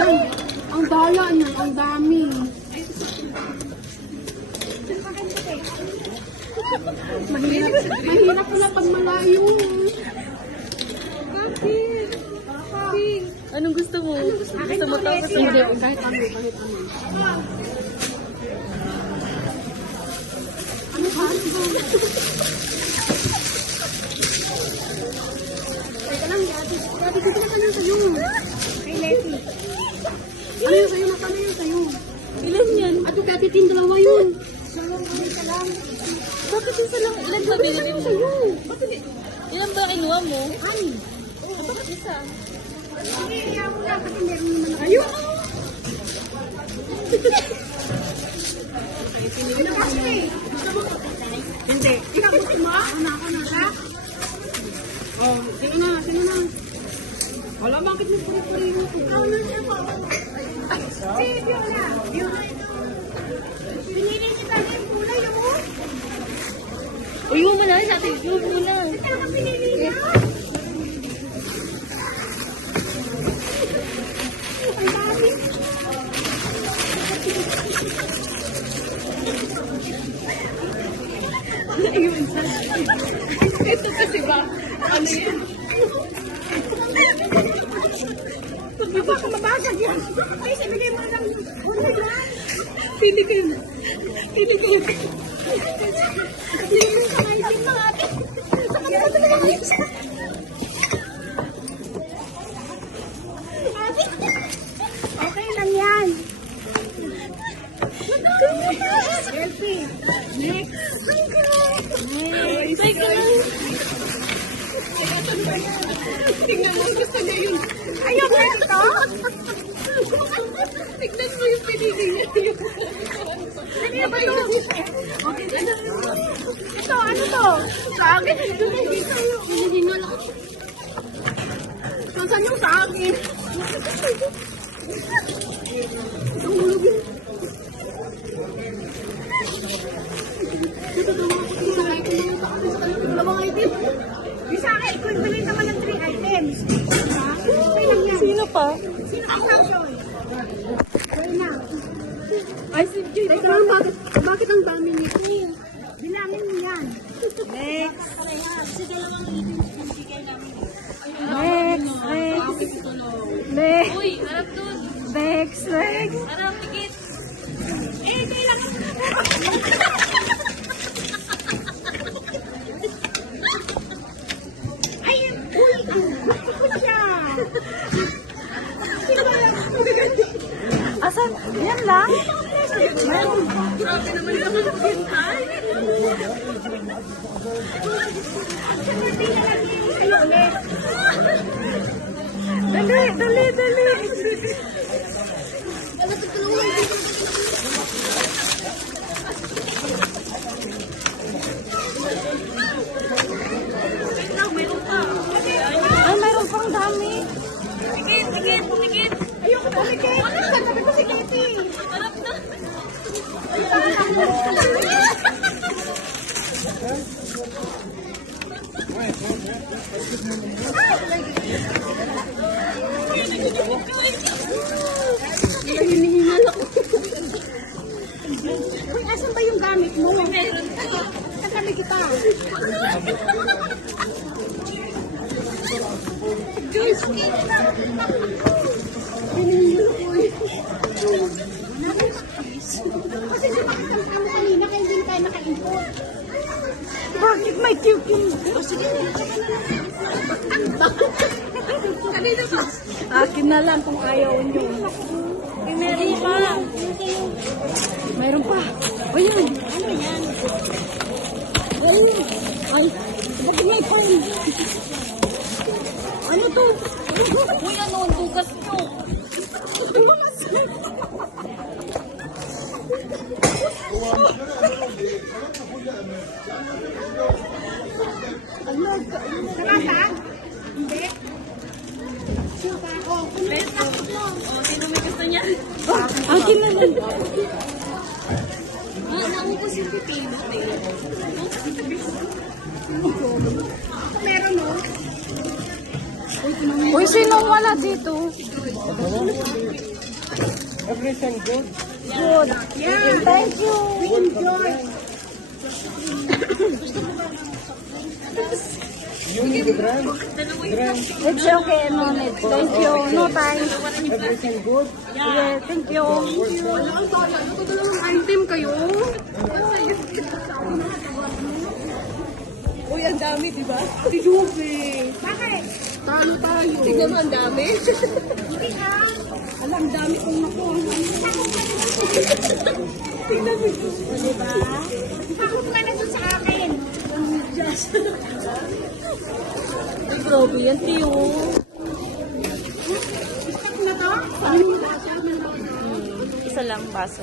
Ang dala niyan, ang dami. Mahirap pala pag malayo. Bakit? Anong gusto mo? Gusto mo to? Hindi, kahit ano, kahit ano. Ano ba? Teka lang, Gati. Gati, dito na tayo sa'yo. Kay Letty. Ano yung sa'yo? Nakano yung sa'yo? Ilan yan? Ato, Gati, dalawa yun. Bakit isa lang? Ilan ba binili mo? Ilan ba kinuha mo? Ay! Bakit isa? Ayun! Hindi. Ikabutin mo? Ako na, ha? Oh, sino na? Wala, bakit mo puri-puri mo? Ikaw na siya po. Si Viola. Pinili kita na yung kulay, oh. Uy, mo muna. Sa atin. Uy, muna. Ito ang pinili niya. Ang dami. Ito kasi ba? Ano yan? Baka mabasag yan. Ay, sabigay mo lang. Pili kayo na. Pili kayo. Pili mo sa item ng ate. Sa kanila talaga ngayon siya. Ate. Okay lang yan. Selfie. Next. Next. Tingnan mo, gusto niya yun. Ayaw mo ito? Tignan mo yung pinili niya. Ano ba ito? Ito, ano to? Sa akin, ito na dito. Hinihingal ako. Nasaan yung sa akin? Itong hulog yun. Dalawang item. Yung sa akin, equivalent naman ng 3 items. Okay lang yan. Sino pa? Sino ang caption? Kaya na. Ay, si Jay. Teka lang, bakit ang dami nito? Bilangin mo yan. Next. Next. Uy, harap dun. Next. Harap, tikit. Kailangan ay, uy, gusto ko siya. Asan? Yan lang? Grabe naman yung magbintay. Dali. Ay, mayroon pang dami. Tikit. Ayoko po si Katie. Sabi ko si Katie. Harap na. Hinihingal ako. Uy, asan ba yung gamit mo? Meron pa. Katabi kita. Diyos, Hinihingal ako eh. Kasi sumakasal kami kanina kaya hindi tayo naka-import. bakit may cucumber? O sige, Kanina ba? akin na lang kung ayaw nyo. Meron pa. Mayroon pa. O yan. Ano yan? Ay, bakit may fine? Ano to? Uy, ano? Tugas nyo. Sarata? Hindi. Suka ako. O, sino may gusto niya? Akin na lang. Naubos yung pipinot eh. Meron mo? Uy, sinong wala dito? Everything good? Good. Yeah. Thank you. We enjoy. You need a drink? Drink. It's okay, no need. Thank you. No thanks. Everything good? Yeah, thank you. Wala ang tayo. Ano ko lang item kayo? Uy, ang dami, di ba? Si Juve. Bakit? Talo tayo. Tignan mo, ang dami. Hindi ha. Alam, ang dami kong nakuha. Tignan mo. Di ba? Sakot nga na dun sa akin. Ay, grabe yan, Tiyo. Sakot na to? Isa lang baso.